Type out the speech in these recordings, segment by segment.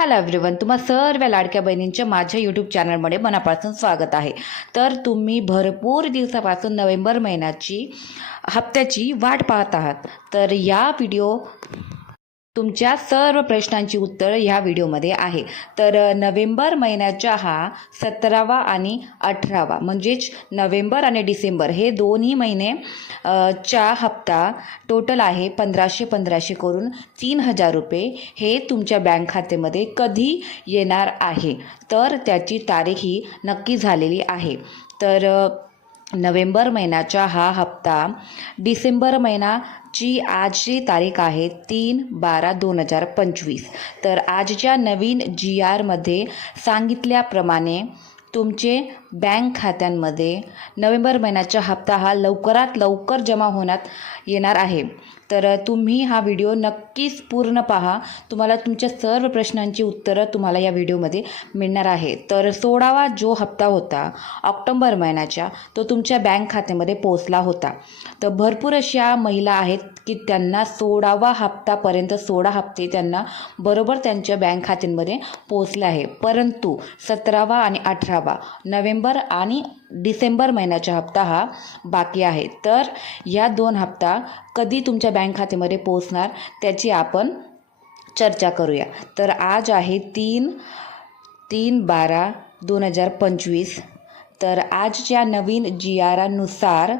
Hello everyone, तुम्हा सर्व लाडक्या बहिणींच्या माझ्या यूट्यूब चॅनलमध्ये मनापासून स्वागत आहे। तर तुम्ही भरपूर दिवसापासून नोव्हेंबर महिन्याची हप्त्याची वाट पाहत आहात। तर या व्हिडिओ तुमच्या सर्व प्रश्नांची उत्तर ह्या व्हिडिओमध्ये आहे। तर नोव्हेंबर महिन्याचा हा 17वा आणि 18वा म्हणजेच नोव्हेंबर आणि डिसेंबर हे दोन्ही महिने चा हप्ता टोटल आहे 1500 करून 3000 रुपये हे तुमच्या बँक खात्यामध्ये कधी येणार आहे। तर त्याची तारीख ही नक्की झालेली आहे। तर नोव्हेंबर महिन्याचा हा हप्ता डिसेंबर महिन्याची आजची तारीख आहे 3/12/2025। तर आजच्या नवीन GRमध्ये सांगितल्याप्रमाणे तुमचे बँक खात्यांमध्ये नोव्हेंबर महिन्याचा हप्ता हा लवकरात लवकर जमा होण्यात येणार आहे। तर तुम्ही हा व्हिडिओ नक्कीच पूर्ण पहा, तुम्हाला तुमच्या सर्व प्रश्नांची उत्तरं तुम्हाला या व्हिडिओमध्ये मिळणार आहे। तर 16वा जो हप्ता होता ऑक्टोबर महिन्याचा तो तुमच्या बँक खात्यामध्ये पोहोचला होता। तर भरपूर अशा महिला आहेत की त्यांना 16वा हप्तापर्यंत 16 हप्ते त्यांना बरोबर त्यांच्या बँक खात्यांमध्ये पोहोचले आहे, परंतु 17वा आणि 18वा नोव्हेंबर आणि डिसेंबर महिन्याचा हप्ता हा बाकी आहे। तर या दोन हप्ता कधी तुमच्या बँक खात्यामध्ये पोहोचणार त्याची आपण चर्चा करूया। तर आज आहे 3/12/2025। तर आजच्या नवीन GRनुसार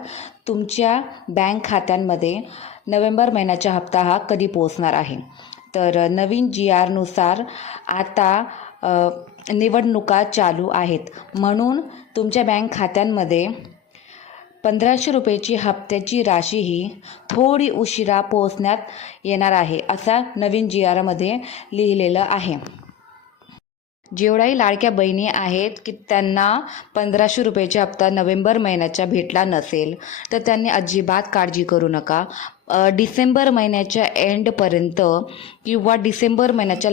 तुमच्या बँक खात्यांमध्ये नोव्हेंबर महिन्याचा हप्ता हा कधी पोहोचणार आहे। तर नवीन GRनुसार आता निवडणुका चालू आहेत, म्हणून तुमच्या बँक खात्यांमध्ये 1500 रुपयाची हप्त्याची राशी ही थोडी उशिरा पोहोचण्यात येणार आहे, असा नवीन GRमध्ये लिहिलेलं आहे। जेवढ्याही लाडक्या बहिणी आहेत की त्यांना 1500 रुपयाचा हप्ता नोव्हेंबर महिन्याचा भेटला नसेल तर त्यांनी अजिबात काळजी करू नका। डिसेंबर महिन्याच्या एंडपर्यंत किंवा डिसेंबर महिन्याच्या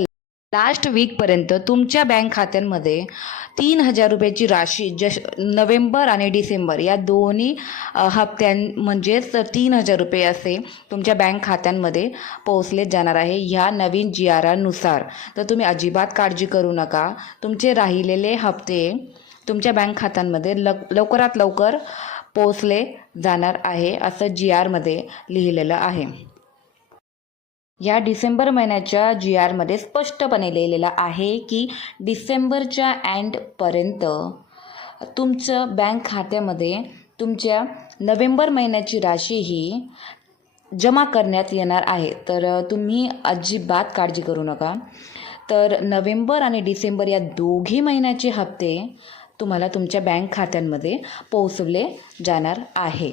लास्ट वीकपर्यंत तुमच्या बँक खात्यांमध्ये 3000 रुपयाची राशी नोव्हेंबर आणि डिसेंबर या दोन्ही म्हणजेच 3000 रुपये असे तुमच्या बँक खात्यांमध्ये पोहोचले जाणार आहे ह्या नवीन GRनुसार। तर तुम्ही अजिबात काळजी करू नका, तुमचे राहिलेले हप्ते तुमच्या बँक खात्यांमध्ये लवकरात लवकर पोहोचले जाणार आहे, असं GRमध्ये लिहिलेलं आहे। या डिसेंबर महिन्याच्या GRमध्ये स्पष्टपणे लिहिलेलं आहे की डिसेंबरच्या एंडपर्यंत तुमचं बँक खात्यामध्ये तुमच्या नोव्हेंबर महिन्याची राशी ही जमा करण्यात येणार आहे। तर तुम्ही अजिबात काळजी करू नका। तर नोव्हेंबर आणि डिसेंबर या दोघी महिन्याचे हप्ते तुम्हाला तुमच्या बँक खात्यांमध्ये पोहोचवले जाणार आहे।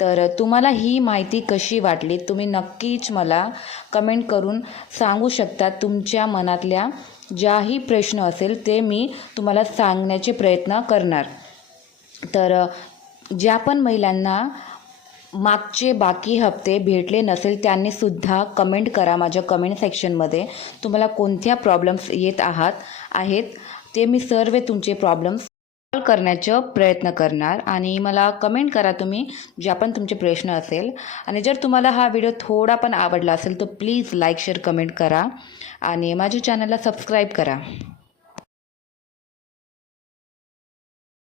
तर तुम्हाला ही माहिती कशी वाटली तुम्ही नक्कीच मला कमेंट करून सांगू शकता। तुमच्या मनातल्या ज्याही प्रश्न असेल ते मी तुम्हाला सांगण्याचे प्रयत्न करणार। तर ज्या पण महिलांना मागचे बाकी हप्ते भेटले नसेल त्यांनी सुद्धा कमेंट करा माझ्या कमेंट सेक्शनमध्ये। तुम्हाला कोणत्या प्रॉब्लेम्स येत आहेत ते मी सर्व तुमचे प्रॉब्लेम्स सॉल्व करण्याचा प्रयत्न करणार आणि मला कमेंट करा तुम्ही ज्या पण तुमचे प्रश्न असेल। आणि जर तुम्हाला हा व्हिडिओ थोडा पण आवडला असेल तर प्लीज लाईक शेअर कमेंट करा आणि माझ्या चॅनलला सबस्क्राईब करा।